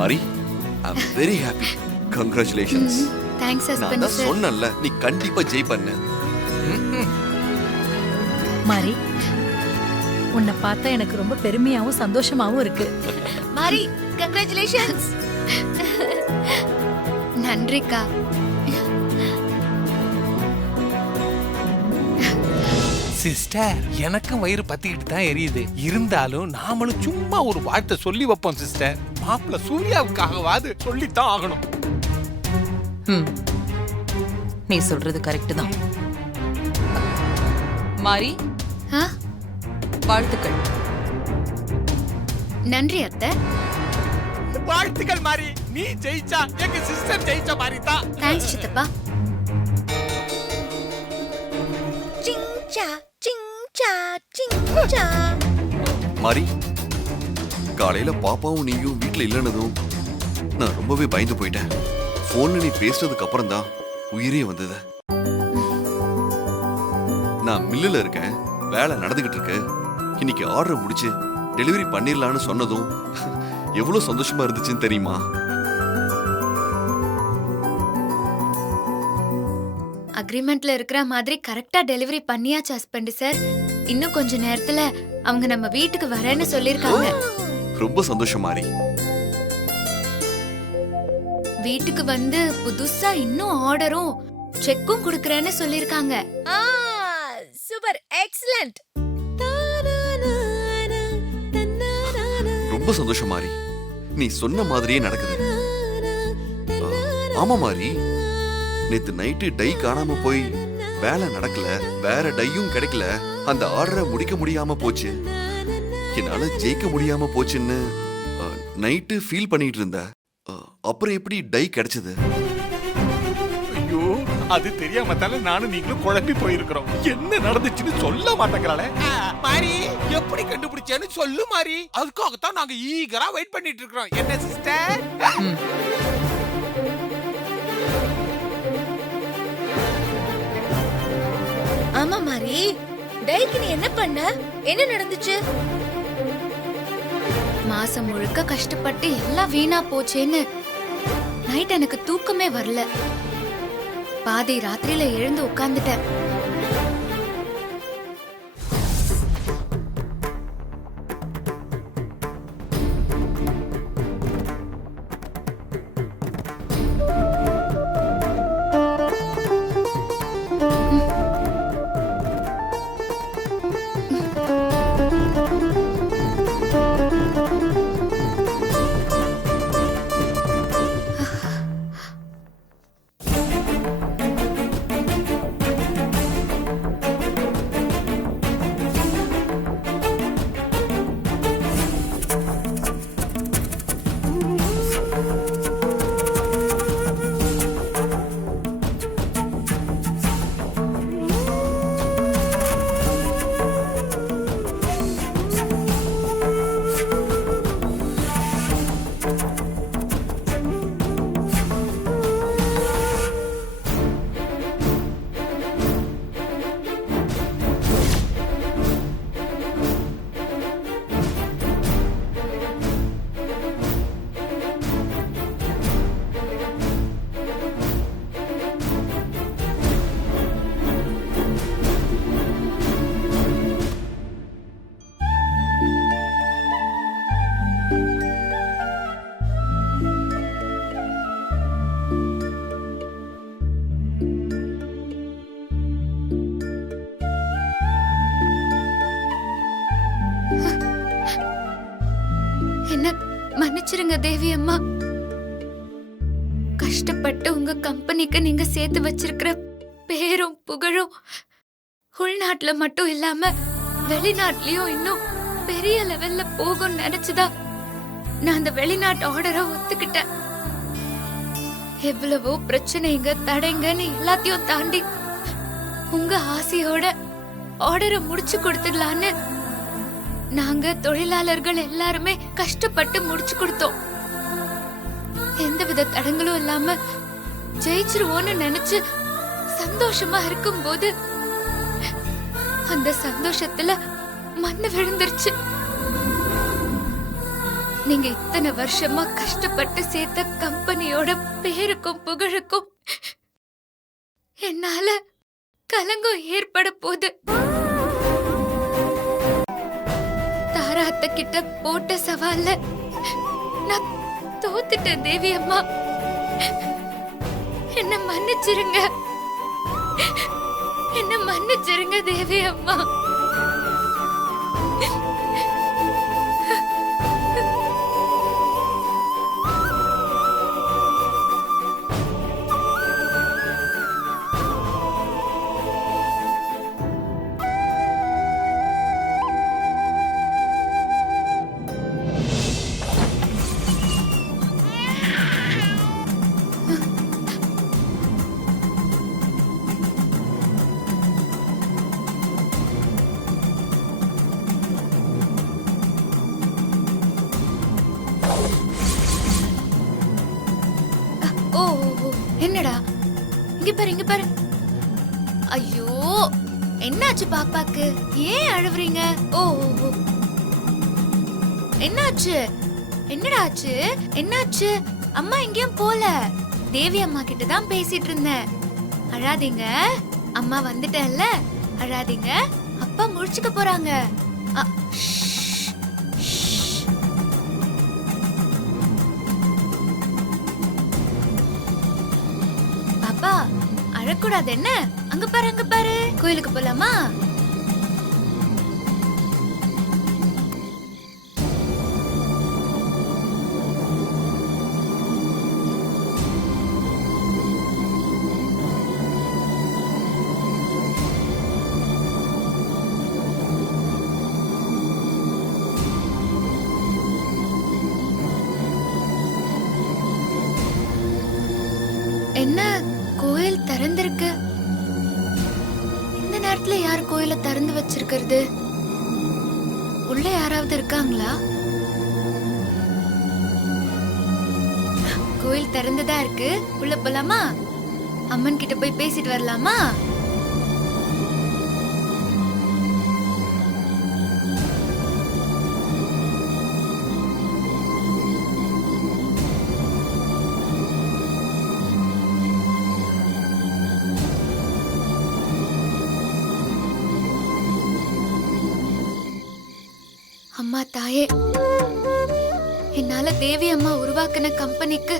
மாரி I am very happy. Congratulations. Thanks நான் husband தான் சார். சொன்னேன்ல நீ கண்டிப்பா ஜெயிப்பன்னு. மாரி, உன்னை பார்த்தா எனக்கு ரொம்ப பெருமையாவும் சந்தோஷமாவும் இருக்கு. மாரி கங்க்ராச்சுலேஷன்ஸ். நன்றிக்கா. சிஸ்டர், எனக்கும் வயிறு பத்திக்கிட்டு தான் எரியுது. இருந்தாலும் நாமளும் சும்மா ஒரு வார்த்தை சொல்லி வைப்போம் சிஸ்டர். மாப்பிள்ள சூர்யாவுக்காகவாது சொல்லித்தான் ஆகணும். நீ சொல்றது கரெக்ட் தான். மாரி, ஆ? வாழ்த்துக்கள். நன்றி அத்தை. வாழ்த்துக்கள் மாறி, நீ ஜெயிச்சா எங்க சிஸ்டர் ஜெயிச்ச மாதிரி தான். தேங்க்ஸ் சித்தப்பா. மாரி, காலையில பாப்பாவும் நீயும் வீட்டுல இல்லைன்னதும் நான் ரொம்பவே பயந்து போயிட்டேன். போன்ல நீ பேசுறதுக்கு அப்புறம் தான் உயிரே வந்தது. நான் மில்லுல இருக்கேன், வேலை நடந்துகிட்டு இருக்கு. இன்னைக்கு ஆர்டர் முடிச்சு டெலிவரி பண்ணிடலான்னு சொன்னதும் எவ்வளவு சந்தோஷமா இருந்துச்சுன்னு தெரியுமா? அக்ரிமெண்ட்ல இருக்கிற மாதிரி கரெக்டா டெலிவரி பண்ணியாச்சு ஹஸ்பண்ட் சார். இன்னும் கொஞ்ச நேரத்துல அவங்க நம்ம வீட்டுக்கு வரேன்னு சொல்லிருக்காங்க. ரொம்ப சந்தோஷம் மாரி. வீட்டுக்கு வந்து புதுசா இன்னும் ஆர்டரும் செக்கும் கொடுக்கறேன்னு சொல்லிருக்காங்க. Super, excellent. ரொம்ப சந்தோஷம் மாரி. நீ சொன்ன மாதிரியே நடக்குது. ஆமா மாரி, நேத்து நைட்டு டை காணாம போய் வேலை நடக்கல, வேற டையும் கிடைக்கல, அந்த ஆர்டரை முடிக்க முடியாம போச்சு, என்னால ஜெயிக்க முடியாம போச்சுன்னு நைட்டு ஃபீல் பண்ணிட்டு இருந்த. அப்புறம் எப்படி டை கிடைச்சது? ஐயோ, அது தெரியாம தானே நானும் நீங்களும் குழம்பி போயிருக்கிறோம். என்ன நடந்துச்சுன்னு சொல்ல மாட்டேங்கிறாளே. மாரி, எப்படி கண்டுபிடிச்சேன்னு சொல்லு மாரி. அதுக்காகத்தான் நாங்க ஈகரா வெயிட் பண்ணிட்டு இருக்கிறோம். என்ன சிஸ்டர்? ஆமா மாரி, டைக்கு நீ என்ன பண்ண? என்ன நடந்துச்சு? மாசம் முழுக்க கஷ்டப்பட்டு எல்லாம் வீணா போச்சேன்னு நைட் எனக்கு தூக்கமே வரல. பாதி ராத்திரியில எழுந்து உட்கார்ந்துட்டேன். என்ன மன்னிச்சிருங்க தேவி அம்மா. கஷ்டப்பட்டு உங்க கம்பெனிக்கு நீங்க சேர்த்து வச்சிருக்கிற பேரும் புகழும் உள்நாட்டுல மட்டும் இல்லாம வெளிநாட்டுலயும் இன்னும் பெரிய லெவல்ல போகும் நினைச்சுதா நான் அந்த வெளிநாட்டு ஆர்டரை ஒத்துக்கிட்டேன். எவ்வளவோ பிரச்சனைங்க தடைங்கன்னு எல்லாத்தையும் தாண்டி உங்க ஆசையோட ஆர்டரை முடிச்சு கொடுத்துடலான்னு நாங்க தொழிலாளர்கள் எல்லாருமே கஷ்டப்பட்டு முடிச்சு கொடுத்தோம். எந்தவித தடங்களும் இல்லாம ஜெயிச்சிருவோன்னு நினைச்சு சந்தோஷமா இருக்கும்போது அந்த சந்தோஷத்துல மண்ணு விழுந்துருச்சு. நீங்க இத்தனை வருஷமா கஷ்டப்பட்டு சேர்த்த கம்பெனியோட பேருக்கும் புகழுக்கும் என்னால கலங்கம் ஏற்பட போகுது. தாரா அத்தை கிட்ட போட்ட சவால்ல நான் தோத்துட்டேன் தேவி அம்மா. என்ன மன்னிச்சிருங்க, என்ன மன்னிச்சிருங்க தேவி அம்மா. ஓ என்னடா இங்க பாரு, இங்க பாரு. ஐயோ என்னாச்சு பாப்பாக்கு? ஏன் அழுவுறீங்க? ஓ என்னாச்சு? என்னடா ஆச்சு? என்னாச்சு? அம்மா எங்கேயும் போல, தேவி அம்மா கிட்ட தான் பேசிட்டு இருந்தேன். அழாதீங்க, அம்மா வந்துட்டேன்ல, அழாதீங்க, அப்பா முடிச்சுக்க போறாங்க. பாப்பா அழக்கூடாது என்ன? அங்க பாரு, அங்க பாரு. கோயிலுக்கு போலாமா? என்ன கோயில் திறந்திருக்கு? இந்த நேரத்துல யார் கோயில திறந்து வச்சிருக்கிறது? உள்ள யாராவது இருக்காங்களா? கோயில் திறந்துதா இருக்கு, உள்ள போலாமா? அம்மன் கிட்ட போய் பேசிட்டு வரலாமா? அம்மா தாயே, என்னால தேவி அம்மா உருவாக்குன கம்பெனிக்கு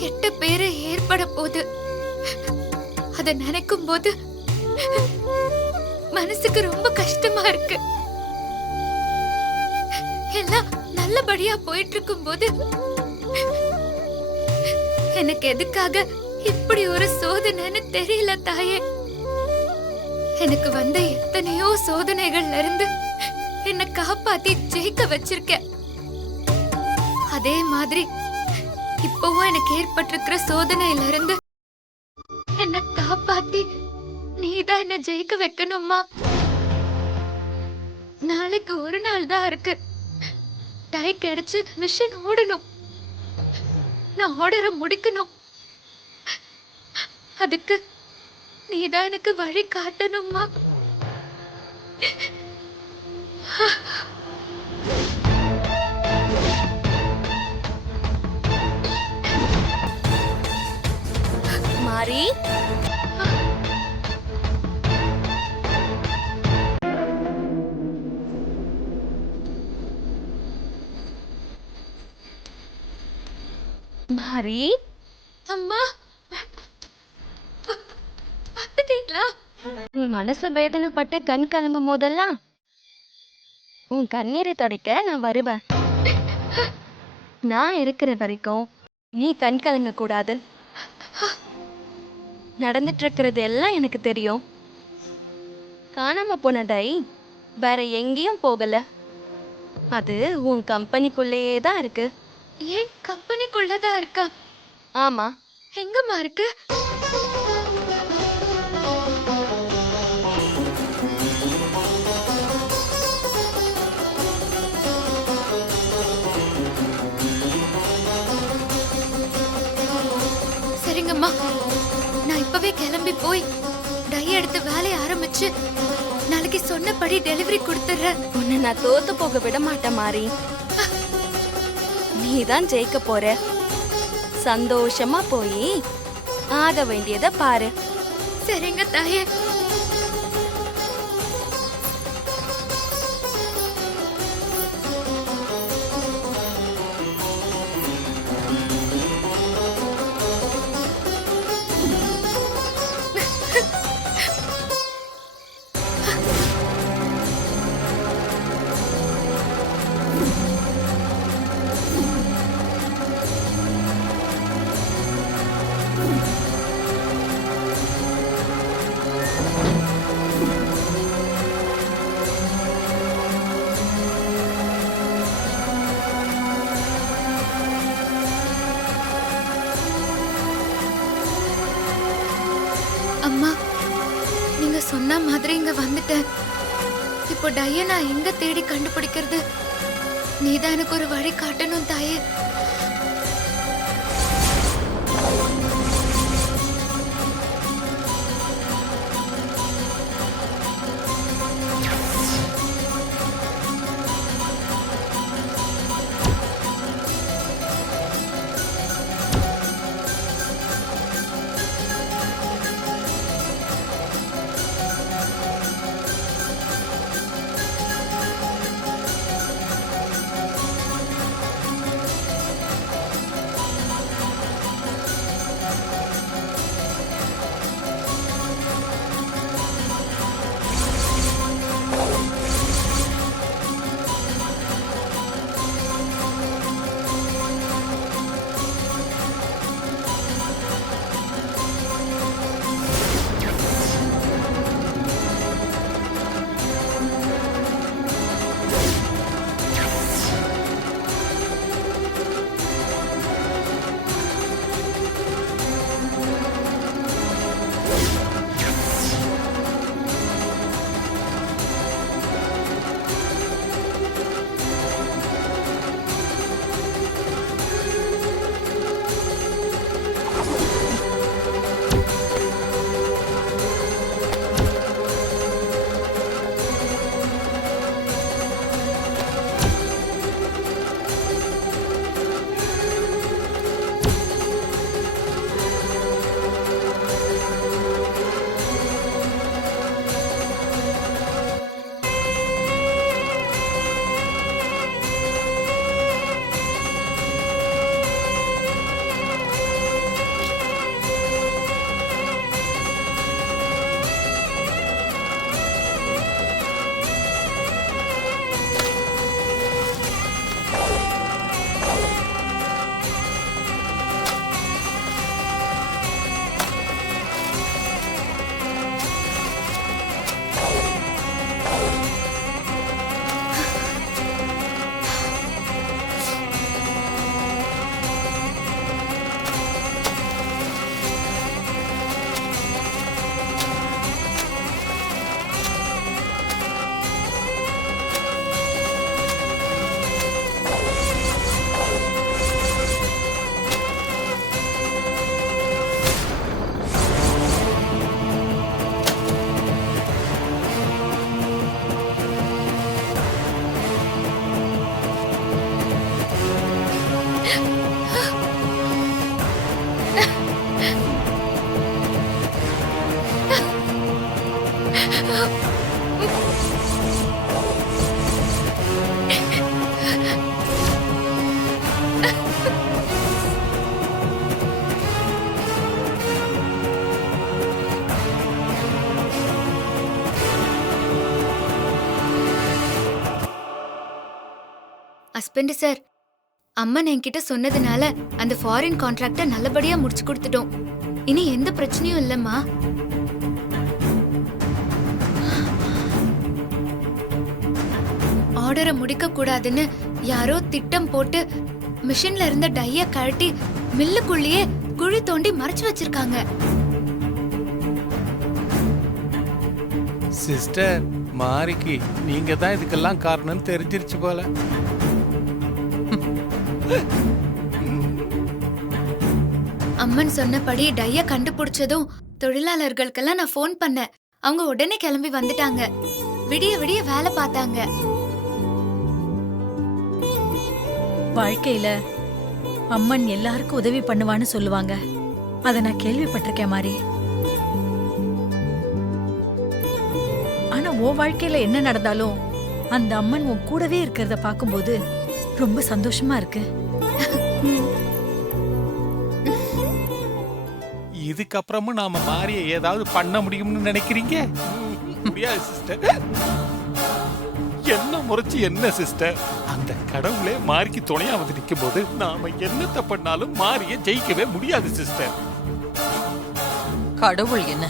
கெட்ட பேரு ஏற்பட போகுது. அத நினைக்கும் போது மனசுக்கு ரொம்ப கஷ்டமா இருக்கு. எல்லாம் நல்லபடியா போயிட்டு இருக்கும் போது எனக்கு எதுக்காக இப்படி ஒரு சோதனைன்னு தெரியல தாயே. எனக்கு வந்த எத்தனையோ சோதனைகள்ல இருந்து என்ன காப்பாத்தி ஜெயிக்க வச்சிருக்க. அதே மாதிரி இப்பவும் எனக்கு ஏற்பட்டிருக்கிற சோதனையில இருந்து என்ன காப்பாத்தி நீதான் என்ன ஜெயிக்க வைக்கணுமா? நாளைக்கு ஒரு நாள் தான் இருக்கு. டை கிடைச்சு மிஷின் ஓடணும். நான் ஆர்டரை முடிக்கணும். அதுக்கு நீதான் எனக்கு வழி காட்டணுமா? மாரி, மாரி, அம்மா வந்துட்டீங்களா? நீ மனசு வேதனைப்பட்டு கண் கலங்கும் போதெல்லாம் உன் கண்ணீரை துடைக்க நான் வருவேன். நான் இருக்கிற வரைக்கும் நீ கண் கலங்க கூடாது. நடந்துட்டு இருக்கிறது எல்லாம் எனக்கு தெரியும். காணாம போன டை வேற எங்கேயும் போகல. அது உன் கம்பெனிக்குள்ளேயே தான் இருக்கு. ஏன் கம்பெனிக்குள்ளதான் இருக்கா? ஆமா. எங்கம்மா இருக்கு? சரிங்கம்மா, நான் இப்பவே கிளம்பி போய் டை எடுத்து வேலையை ஆரம்பிச்சு நாளைக்கு சொன்னபடி டெலிவரி கொடுத்துறேன். உன்னை நான் தோத்து போக விட மாட்டேன் மாரி. நீ தான் ஜெயிக்க போற. சந்தோஷமா போய் ஆக வேண்டியத பாரு. சரிங்க தாயே. அம்மா, நீங்க சொன்ன மாதிரி இங்க வந்துட்டேன். இப்போ டைய நான் எங்க தேடி கண்டுபிடிக்கிறது? நீதான் எனக்கு ஒரு வழி காட்டணும் தாயே. ஹஸ்பண்ட் சார், அம்மன் என்கிட்ட சொன்னதுனால அந்த ஃபாரின் கான்ட்ராக்ட நல்லபடியா முடிச்சு கொடுத்துட்டோம். இனி எந்த பிரச்சனையும் இல்லம்மா. ஆர்டரை முடிக்க கூடாதுன்னு யாரோ திட்டம் போட்டு மிஷின்ல இருந்த டைய கழட்டி மில்லுக்குள்ளேயே குழி தோண்டி மறைச்சு வச்சிருக்காங்க. சிஸ்டர் மாரிக்கு நீங்க தான் இதுக்கெல்லாம் காரணம் தெரிஞ்சிருச்சு போல. அம்மன் சொன்னபடி டைய கண்டுபிடிச்சதும் தொழிலாளர்களுக்கெல்லாம் நான் ஃபோன் பண்ணேன். அவங்க உடனே கிளம்பி வந்துட்டாங்க. விடிய விடிய வேலை பார்த்தாங்க. வாழ்க்கையில அம்மன் எல்லாருக்கும் உதவி பண்ணுவான்னு சொல்லுவாங்க. அத நான் கேள்விப்பட்டிருக்கேன் மாறி. ஆனா உன் வாழ்க்கையில என்ன நடந்தாலும் அந்த அம்மன் உன் கூடவே இருக்கிறத பாக்கும்போது ரொம்ப சந்தோஷமா இருக்கு. இதுக்கப்புறமும் நாம மாறிய ஏதாவது பண்ண முடியும்னு நினைக்கிறீங்க? முடியாது சிஸ்டர். என்ன முறைச்சு என்ன சிஸ்டர்? அந்த கடவுளே மாறிக்கு துணையா வந்து நிற்கும் போது நாம என்னத்தை பண்ணாலும் மாறிய ஜெயிக்கவே முடியாது சிஸ்டர். கடவுள் என்ன,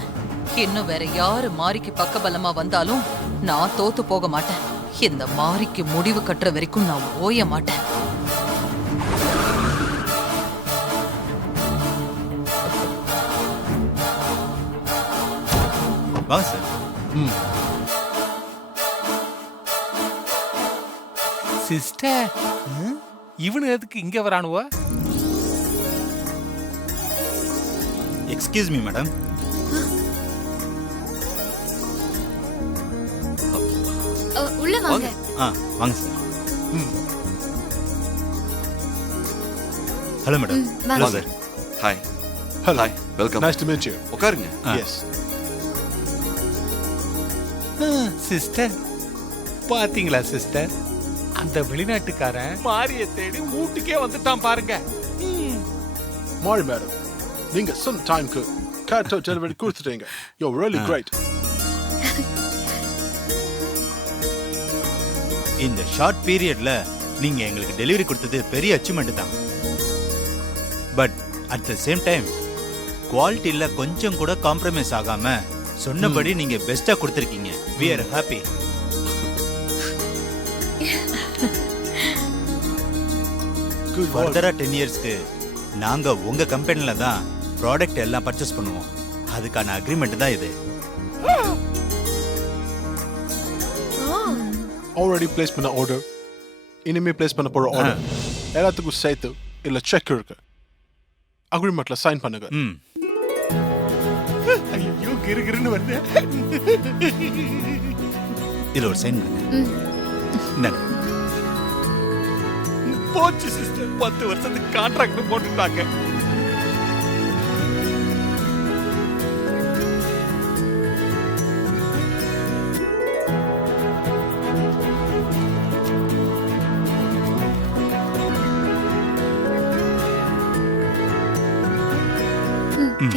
இன்னும் வேற யாரு மாரிக்கு பக்கபலமா வந்தாலும் நான் தோத்து போக மாட்டேன். இந்த மாரிக்கு முடிவு கட்டுற வரைக்கும் நான் ஓய மாட்டேன். வாங்க சார். சிஸ்டர், இவனு எதுக்கு இங்க வரானுவ? Excuse me madam. உள்ள வாங்க. வாங்க சார். Hello madam. வாங்க. வாங்க. Hi. Hello. Hi, welcome. Nice to meet you. உட்காருங்க. Yes. சிஸ்டர், பாத்தீங்களா சிஸ்டர்? அந்த வெளிநாட்டுக்காரன் மாரிய தேடி வீட்டுக்கே வந்துட்டான் பாருங்க. Mari madam, நீங்க சொன்ன டைம்க்கு கேட்டோ டெலிவரி கொடுத்துட்டீங்க. You're really great. இந்த ஷார்ட் பீரியட்ல நீங்க எங்களுக்கு டெலிவரி கொடுத்தது பெரிய அச்சீவ்மெண்ட் தான். But at the same time குவாலிட்டியில கொஞ்சம் கூட காம்ப்ரமைஸ் ஆகாம சொன்னபடி நீங்க பெஸ்டா கொடுத்திருக்கீங்க. We are happy. Good work. ஃபர்தரா 10 இயர்ஸ்க்கு நாங்க உங்க கம்பெனில தான் ப்ராடக்ட் எல்லாம் பர்ச்சேஸ் பண்ணுவோம். அதுக்கான அக்ரிமெண்ட் தான் இது. Already place பண்ண ஆர்டர், இனிமே place பண்ண போற ஆர்டர் எல்லாத்துக்கும் சேர்த்து இல்ல செக் இருக்கு. அக்ரிமெண்ட்ல சைன் பண்ணுங்க. ஐயோ, கிறுகிறுன்னு வந்து இதுல ஒரு சைன் பண்ணுங்க. இந்தாங்க. போச்சு சிஸ்டர். 10 வருஷத்துக்கு கான்ட்ராக்ட் போட்டுட்டாங்க.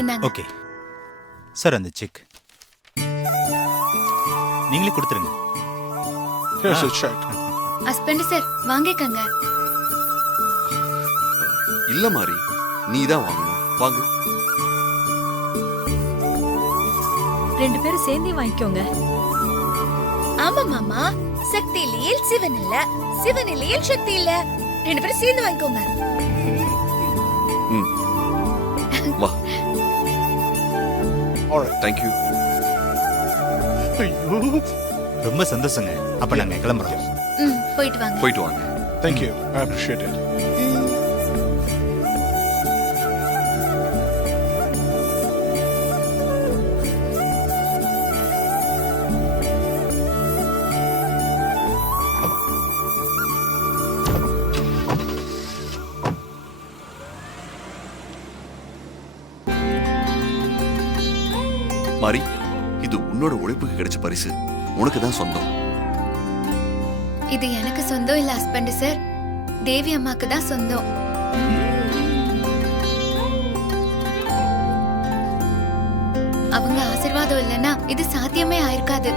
இந்தாங்க. ஓகே சார், அந்த செக் நீங்களே கொடுத்துருங்க. Here's your check. Husband sir வாங்கிக்கங்க. இல்ல மாறி, நீ தான் வாங்கணும். வாங்க. 2 பேரும் சேர்ந்தே வாங்கிக்கோங்க. ஆமா மாமா, சக்தி இல்லையேல் சிவன் இல்ல, சிவன் இல்லையேல் சக்தி இல்ல. 2 பேரும் சேர்ந்து வாங்கிக்கோங்க. வா. Alright. Thank you. ஐயோ, ரொம்ப சந்தோஷங்க. அப்ப நாங்க கிளம்புறோம். போயிட்டு வாங்க. போயிட்டு வாங்க. Thank you. I appreciate it. மாறி, இது உன்னோட உழைப்புக்கு கிடைச்ச பரிசு. உனக்கு தான் சொந்தம். இது எனக்கு சொந்தம் இல்ல ஹஸ்பண்ட் சார், தேவி அம்மாக்கு தான் சொந்தம். அவங்க ஆசீர்வாதம் இல்லைன்னா இது சாத்தியமே ஆயிருக்காது.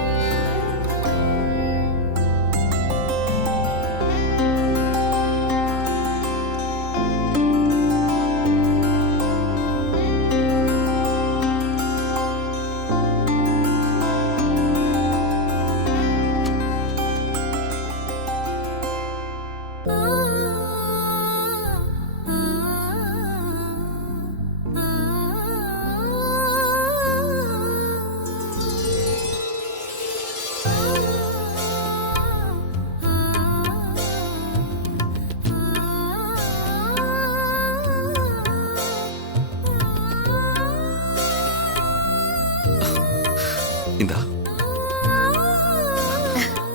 இந்தா.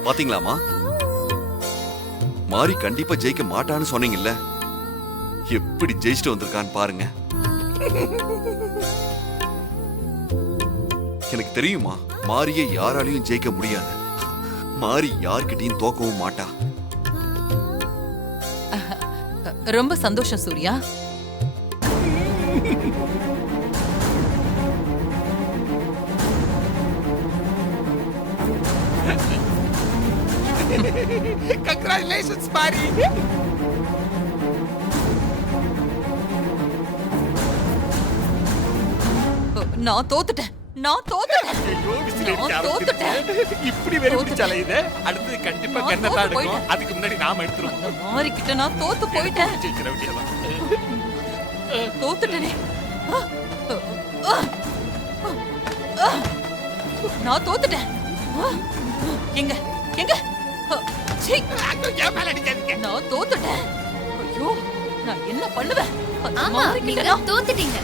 பாத்தீங்களாமா, மாறி கண்டிப்பா ஜெயிக்க மாட்டான்னு சொன்னீங்கல்ல, எப்படி ஜெயிச்சுட்டு வந்திருக்கான்னு பாருங்க. எனக்கு தெரியுமா, மாரியை யாராலையும் ஜெயிக்க முடியாது. மாரி யார்கிட்டயும் தோக்கவும் மாட்டா. ரொம்ப சந்தோஷம் சூர்யா. Congratulations, Mari. நான் தோத்துட்டேன். ஐயோ, விசில் அடிக்க நான் தோத்துட்டேன். ஆரம்பிச்சிட்டேன். இப்படி வெறி பிடிச்சாலே இது அடுத்து கண்டிப்பா நான் கண்ணை தோத்து தான் எடுக்கும். போயிட்டேன். அதுக்கு முன்னாடி நாம எடுத்துருவோம். அந்த மாறிக்கிட்ட நான் தோத்து போயிட்டேன். ஜெயிச்சிட வேண்டியதான். தோத்துட்டேனே. நான் தோத்துட்டேன். எங்க எங்க சீ, ஏன் மேல அடிக்காதீங்க? நான் தோத்துட்டேன். ஐயோ, நான் என்ன பண்ணுவேன்? அந்த ஆமா மாறிக்கிட்ட நீங்க நான் தோத்துட்டீங்க.